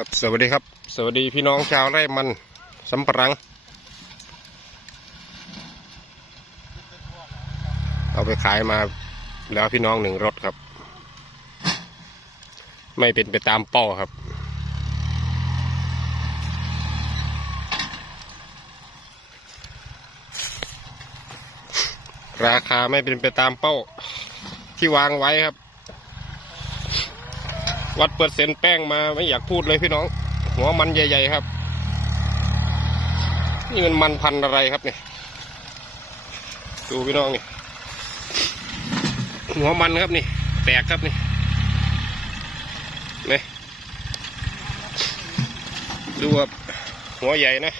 ครับสวัสดีครับ สวัสดีพี่น้องชาวไร่มันสำปะหลัง เอาไปขายมาแล้วพี่น้องหนึ่งรถครับ ไม่เป็นไปตามเป้าครับ ราคาไม่เป็นไปตามเป้าที่วางไว้ครับ วัดเปอร์เซ็นต์แป้งมาไม่อยากพูดเลยพี่น้อง หัวมันใหญ่ ๆ ครับ นี่มันมันพันอะไรครับเนี่ยดูพี่น้องนี่หัวมันครับนี่ แตกครับนี่นี่ดูครับหัวใหญ่นะ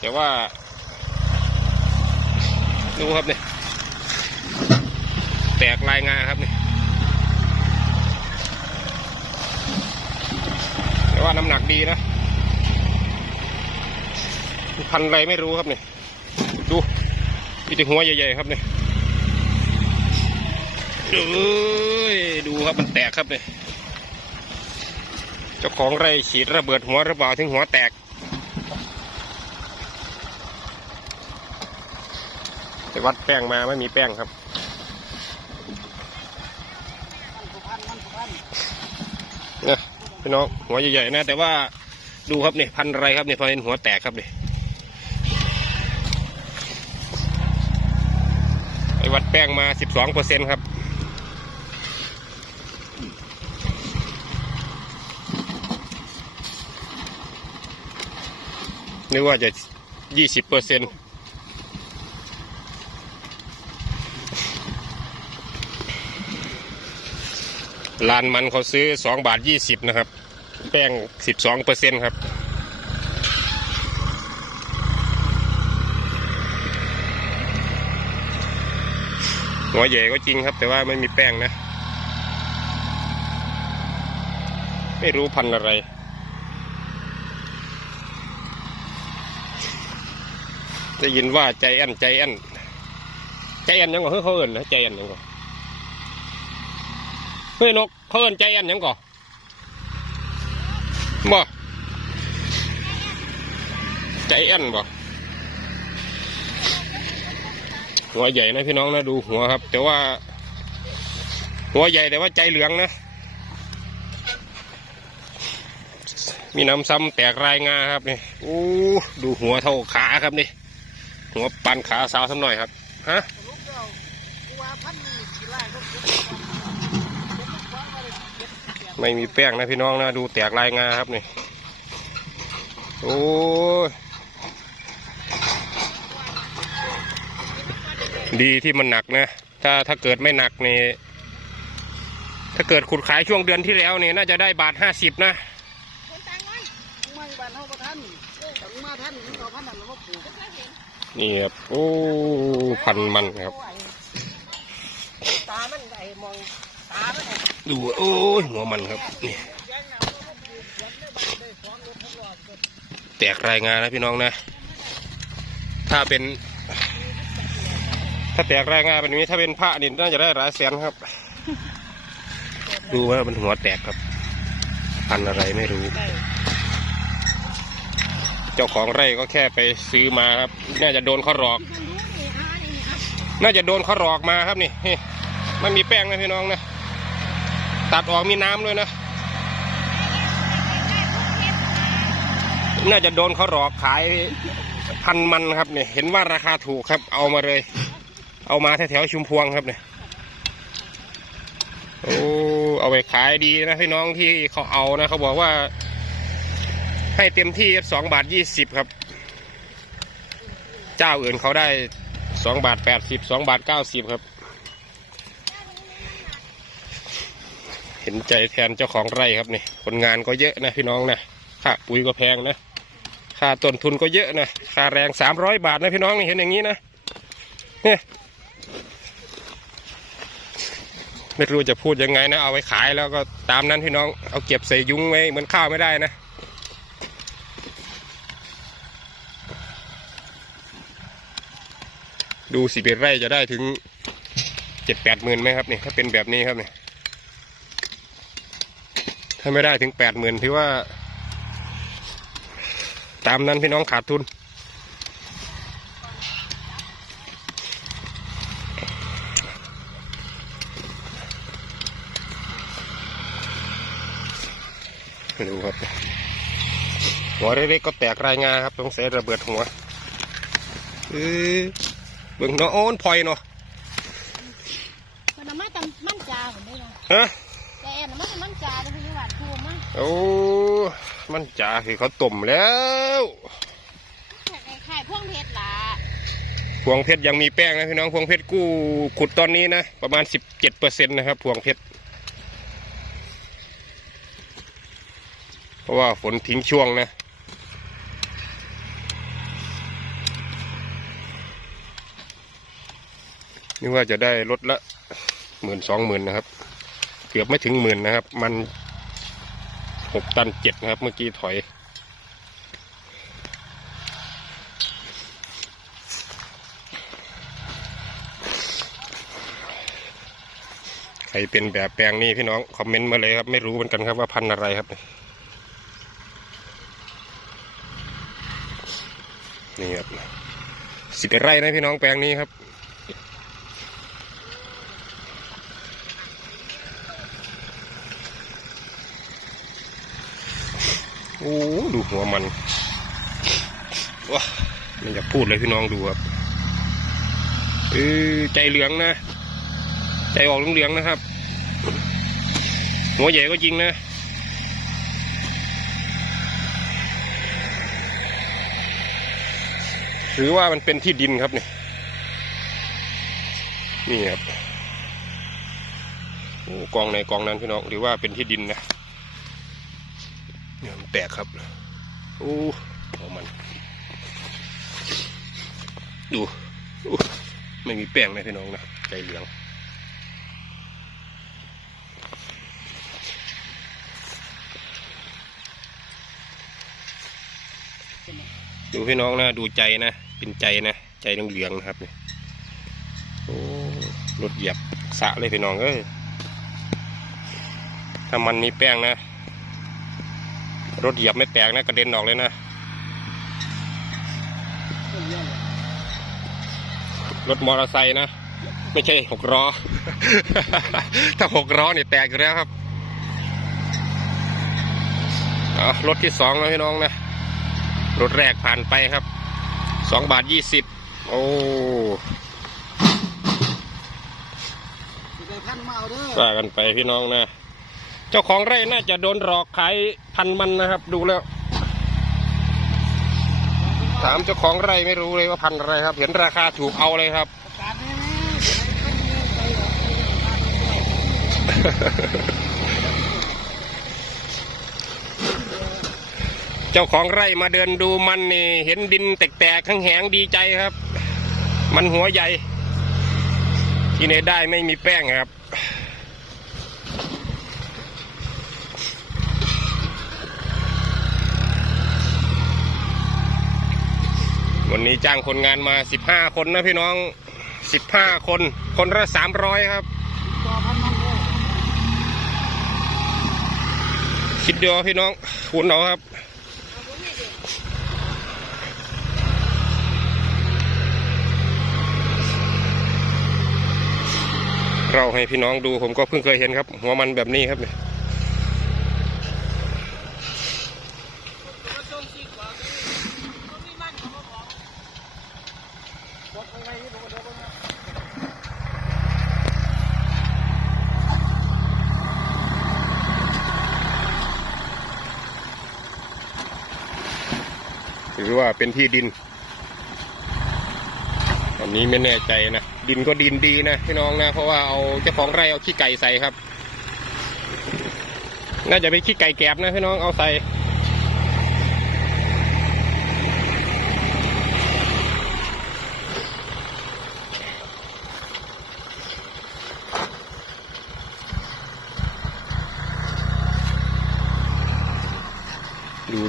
แต่ว่า ดูครับนี่แตกลายงาครับนี่ แต่ว่าน้ำหนักดีนะพันอะไรไม่รู้ครับเนี่ยดูมีแต่หัวใหญ่ๆครับเนี่ยเอ้ยดูครับมันแตกครับเนี่ยเจ้าของไร่ฉีดระเบิดหัวระเบาถึงหัวแตก ไปวัดแป้งมาไม่มีแป้งครับ เนี่ย พี่น้องหัวใหญ่ๆนะ แต่ว่าดูครับเนี่ยพันอะไรครับเนี่ยพอเห็นหัวแตกครับเนี่ยไอ้วัดแป้งมาสิบสองเปอร์เซ็นครับนึกว่าจะยี่สิบเปอร์เซ็นต์ ลานมันเขาซื้อสองบาทยี่สิบนะครับ แป้งสิบสองเปอร์เซ็นครับ หัวใหญ่ก็จริงครับ แต่ว่าไม่มีแป้งนะ ไม่รู้พันอะไร ได้ยินว่าใจแอนใจแอนใจแอนยังก่อเฮ้ยเขาเอินนะใจแอนยังก่อ เฮ้ยนกเขาเอินใจแอนยังก่อบ่ใจแอนบ่หัวใหญ่นะพี่น้องนะดูหัวครับ แต่ว่า หัวใหญ่แต่ว่าใจเหลืองนะ มีน้ำซ้ำแตกรายงาครับนี่โอ้ดูหัวเท่าขาครับนี่หัวปันขาสาวสักหน่อยครับฮะ ลูกเดียวกูว่าพันนี่กี่ไร่ก็เก็บ ไม่มีแป้งนะพี่น้องนะดูแตกลายงาครับนี่โอ้ยดีที่มันหนักนะ ถ้าถ้าเกิดไม่หนักนี่ ถ้าเกิดขุดขายช่วงเดือนที่แล้วนี่น่าจะได้บาทห้าสิบนะคนต่างวันไม่บ้านเฮาบ่ทันแต่มาทันถึงเอาพันนั่นแล้วมาปลูกนี่ครับโอ้พันมันครับตามันได้มอง ดูโอ้ยหัวมันครับนี่แตกรายงานนะพี่น้องนะ ถ้าเป็น ถ้าแตกรายงานแบบนี้ถ้าเป็นพระนี่น่าจะได้หลายแสนครับ ดูว่ามันหัวแตกครับ พันอะไรไม่รู้ เจ้าของไร่ก็แค่ไปซื้อมาครับ น่าจะโดนเขาหลอก น่าจะโดนเขาหลอกมาครับนี่นี่มันมีแป้งนะพี่น้องนะ ตัดออกมีน้ำด้วยนะ น่าจะโดนเขาหลอกขายพันมันครับเนี่ย เห็นว่าราคาถูกครับ เอามาเลย เอามาแถวๆชุมพวงครับเนี่ยโอ้เอาไปขายดีนะพี่น้องที่เขาเอานะเขาบอกว่า ให้เต็มที่สองบาทยี่สิบครับ เจ้าอื่นเขาได้สองบาทแปดสิบสองบาทเก้าสิบครับ ห็นใจแทนเจ้าของไร่ครับนี่คนงานก็เยอะนะพี่น้องนะค่าปุ๋ยก็แพงนะค่าต้นทุนก็เยอะนะค่าแรงสามร้อยบาทนะพี่น้องนี่เห็นอย่างนี้นะเนี่ยไม่รู้จะพูดยังไงนะ เอาไว้ขายแล้วก็ตามนั้นพี่น้องเอาเก็บใส่ยุ้งไว้เหมือนข้าวไม่ได้นะดูสิเป็นไร่จะได้ถึงเจ็ดแปดหมื่นไหมครับนี่ถ้าเป็นแบบนี้ครับนี่าไม่ได้ถึงแปดหมื่นถือว่า ตามนั้นพี่น้องขาดทุน ดูครับ หัวเล็กๆก็แตกรายงานครับต้องเสียระเบิดหัวเออเบิ่งเนาะโอ้นพลอยเนาะมันน่ะมาแต่มันจาผมได้เนาะฮะ โอ้มันจ๋าคือเขาต้มแล้วไข่พ่วงเพชรล่ะพวงเพชรยังมีแป้งนะพี่น้องพวงเพชรกู้ขุดตอนนี้นะ ประมาณสิบเจ็ดเปอร์เซ็นต์นะครับพวงเพชรเพราะว่าฝนทิ้งช่วงนะนี่ว่าจะได้ลดละหมื่นสองหมื่นนะครับ เกือบไม่ถึงหมื่นนะครับ มัน หกตันเจ็ดนะครับ เมื่อกี้ถอย ใครเป็นแบบแปลงนี้พี่น้องคอมเมนต์มาเลยครับ ไม่รู้เหมือนกันครับว่าพันอะไรครับ นี่ครับสิบไร่นะพี่น้องแปลงนี้ครับ อ้ดูหัวมันว้าไม่อยากพูดเลยพี่น้องดูครับเออใจเหลืองนะ ใจออกเหลืองๆนะครับ หัวใหญ่ก็จริงนะหรือว่ามันเป็นที่ดินครับเนี่ยนี่ครับโอ้กองในกองนั้นพี่น้องหรือว่าเป็นที่ดินนะ เนี่ยมันแตกครับโอ้เอามัน ดูอู้ไม่มีแป้งนะพี่น้องนะใจเหลืองดูพี่น้องนะ ดูใจนะ เป็นใจนะ ใจเหลืองๆนะครับเนี่ยโอ้รถเหยียบสะเลยพี่น้องเอ้ยถ้ามันมีแป้งนะ รถเหยียบไม่แตกนะกระเด็นออกเลยนะรถมอเตอร์ไซค์นะ ไม่ใช่หกล้อ ถ้าหกล้อนี่แตกอยู่แล้วครับเอารถที่สองแล้วพี่น้องนะ รถแรกผ่านไปครับ สองบาทยี่สิบ โอ้สิได้พันมาเอาเด้อว่ากันไปพี่น้องนะ เจ้าของไร่น่าจะโดนหลอกขายพันมันนะครับ ดูแล้ว ถามเจ้าของไร่ไม่รู้เลยว่าพันอะไรครับ เห็นราคาถูกเอาเลยครับเงินไปหรอกไปอย่างนั้นเจ้าของไร่มาเดินดูมันนี่ เห็นดินแตกๆข้างแหงดีใจครับ มันหัวใหญ่ ที่ไหนได้ไม่มีแป้งครับ วันนี้จ้างคนงานมาสิบห้าคนนะพี่น้องสิบห้าคน คนละสามร้อยครับ คิดดูเอพี่น้องคูณเอาครับเราให้พี่น้องดูผมก็เพิ่งเคยเห็นครับ หัวมันแบบนี้ครับเนี่ย บอกไปไว้ที่ผมก็เดี๋ยวผมนะ หรือว่าเป็นที่ดิน อันนี้ไม่แน่ใจนะ ดินก็ดินดีนะพี่น้องนะ เพราะว่าเอาเจ้าของไร่เอาขี้ไก่ใส่ครับ น่าจะเป็นขี้ไก่แกบนะพี่น้องเอาใส่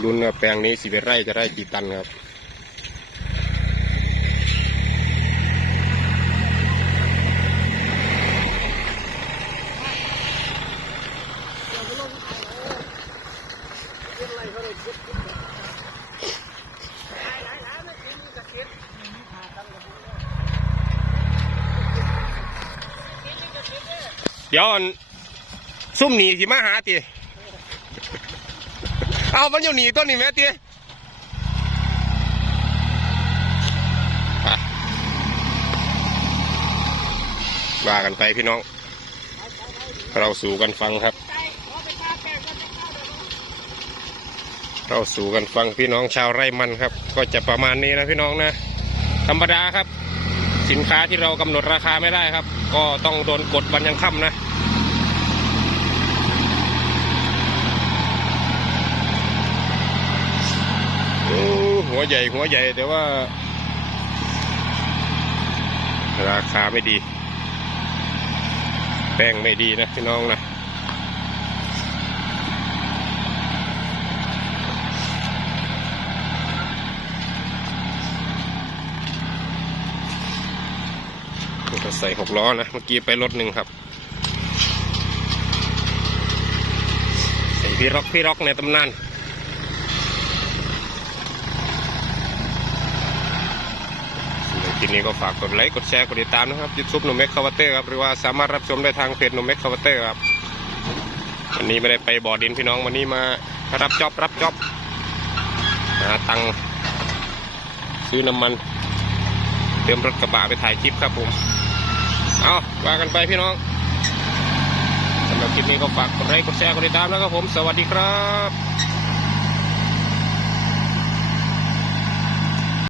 ลุ้นว่าแปลงนี้สิบเอ็ดไร่จะได้กี่ตันครับเดี๋ยวซุ่มหนีสิมาหาตี เอามันอยู่หนีต้นนี่แม่ตีว่ากันไปพี่น้อง เราสู่กันฟังครับ เราสู่กันฟังพี่น้องชาวไร่มันครับ ก็จะประมาณนี้นะพี่น้องนะ ธรรมดาครับ สินค้าที่เรากำหนดราคาไม่ได้ครับ ก็ต้องโดนกดวันยังค่ำนะ โอ้ หัวใหญ่ หัวใหญ่ แต่ว่า ราคาไม่ดี แป้งไม่ดีนะพี่น้องนะใส่หกล้อนะ เมื่อกี้ไปรถหนึ่งครับใส่พี่ร็อกพี่ร็อกในตำนาน ทีนี้ก็ฝากกดไลค์กดแชร์กดติดตามนะครับยูทูบโนเมกคาวเตอร์ครับหรือว่าสามารถรับชมได้ทางเพจโนเมกคาวเตอร์ครับวันนี้ไม่ได้ไปบ่อดินพี่น้องวันนี้มารับจ็อบรับจ็อบหาตังซื้อน้ำมันเติมรถกระบะไปถ่ายคลิปครับผมเอาว่ากันไปพี่น้องสำหรับคลิปนี้ก็ฝากกดไลค์กดแชร์กดติดตามนะครับผม สวัสดีครับ